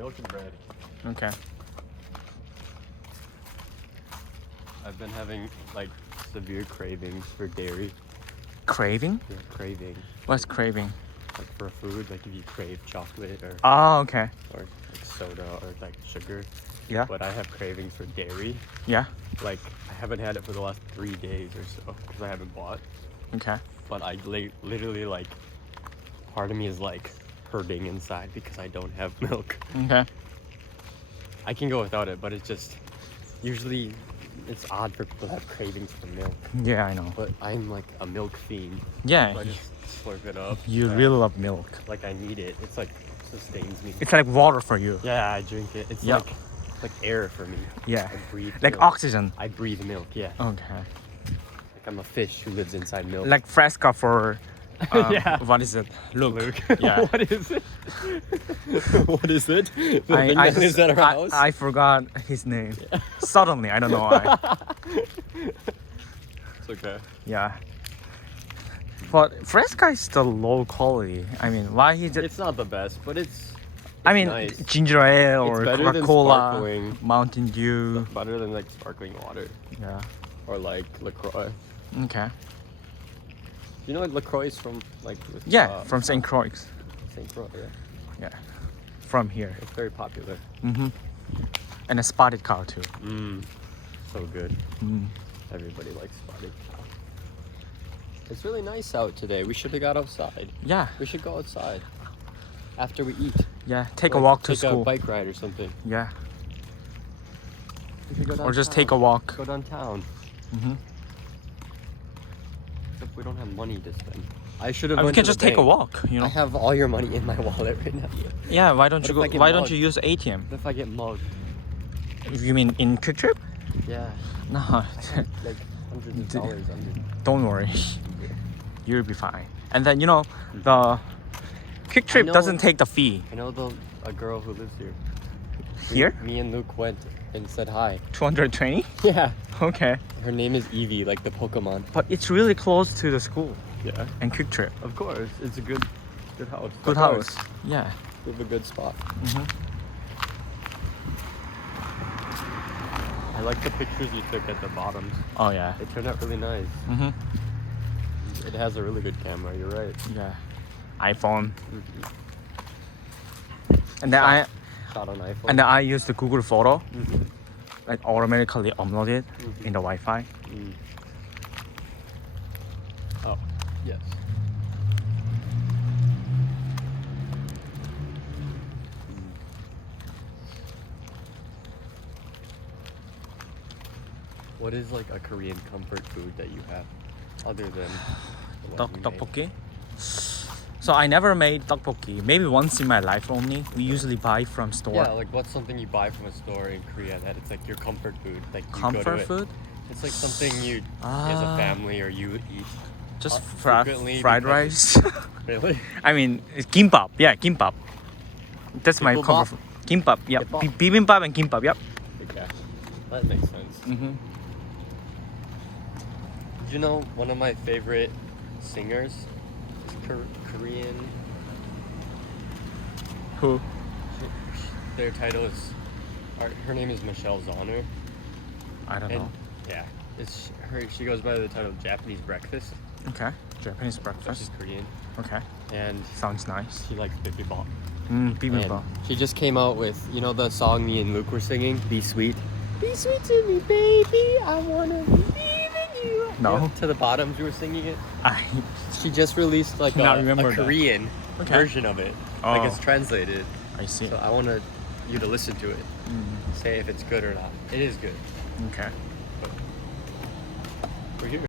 Milk and bread. Okay. I've been having like severe cravings for dairy. Craving? Yeah, craving. What's craving? Like for food, like if you crave chocolate or Oh, okay. like soda or like sugar. Yeah. But I have cravings for dairy. Yeah. Like I haven't had it for the last 3 days or so because I haven't bought. Okay. But I literally like, part of me is like hurting inside because I don't have milk. Okay. I can go without it, but it's just usually it's odd for people to have cravings for milk. Yeah, I know. But I'm like a milk fiend. Yeah. So I just slurp it up. You really love milk. Like I need it. It's like sustains me. It's like water for you. Yeah, I drink it. It's Yep. like air for me. Yeah. I breathe Like milk. oxygen. I breathe milk. Yeah. Okay. Like I'm a fish who lives inside milk. Like Fresca for Yeah. what is it? Luke. Luke. Yeah. What is it? What is it? The thing that lives at our house? I forgot his name. Suddenly, I don't know why. It's okay. Yeah. But Fresca is still low quality. I mean, why he just... It's not the best, but it's I mean, nice. ginger ale or better than Coca-Cola, sparkling. Mountain Dew. Better than like sparkling water Yeah. or like LaCroix. Okay. You know, like LaCroix is from like with, Yeah, from St. Croix. St. Croix. Yeah, Yeah. From here. it's very popular. Mm-hmm. And a spotted cow too. So good. Mm. Everybody likes spotted cow. It's really nice out today. We should have got outside. Yeah. We should go outside after we eat. Yeah. Take a Like, walk to take school. a bike ride or something. Yeah. We should go Or just downtown. take a walk. Go downtown. Mm-hmm. Except we don't have money to spend. I should have. We went can to the just take a bank. walk. You know. I have all your money in my wallet right now. Yeah. Why don't you What go? if I get Why don't mugged? you use ATM? What if I get mugged? You mean in Kwik Trip? Yeah, No. like hundreds of dollars under. Don't worry. You'll be fine. And then the Kwik Trip know- doesn't take the fee. I know a girl who lives here. Here? Me and Luke went and said hi. 220? Yeah. Okay. Her name is Eevee, like the Pokemon. But it's really close to the school Yeah. and Kwik Trip. Of course, it's a good house. Good Of course. house. Yeah. We have a good spot. Mm-hmm. I like the pictures you took at the bottoms. Oh yeah. They turned out really nice. Mm-hmm. It has a really good camera. You're right. Yeah. iPhone. Mm-hmm. And then I Shot on iPhone. and then I use the Google Photo, Mhm. like automatically upload it Mhm. in the Wi-Fi. Mm. Oh, yes. What is like a Korean comfort food that you have, other than the one you made? Tteokbokki. So I never made tteokbokki. Maybe once in my life only. We usually buy from store. Yeah, like what's something you buy from a store in Korea that it's like your comfort food, like you go to Comfort it. food? It's like something you, as a Ah. family, or you eat. Just frequently fried because- rice. Really? I mean, it's gimbap. Yeah, gimbap. That's my Bibimbap? comfort food. Gimbap. Yeah, Bibimbap. bibimbap and gimbap. Yep. Okay, that makes sense. Mm-hmm. You know, one of my favorite singers is Korean. Who? Their title is, her name is Michelle Zauner. I don't And know. yeah, it's her. She goes by the title Japanese Breakfast, Okay. Japanese which breakfast. is Korean, Okay. and Sounds nice. she likes bibimbap. Bibimbap. And she just came out with, you know, the song me and Luke were singing, "Be Sweet." Be sweet to me, baby. I wanna believe in you. No. You know, to the Bottoms, we were singing it. I She just released like Not a remember that. Korean Okay. version of it. Oh. Like it's translated. I see. So I want you to listen to it. Say if it's good or not. It is good. Okay. We're here.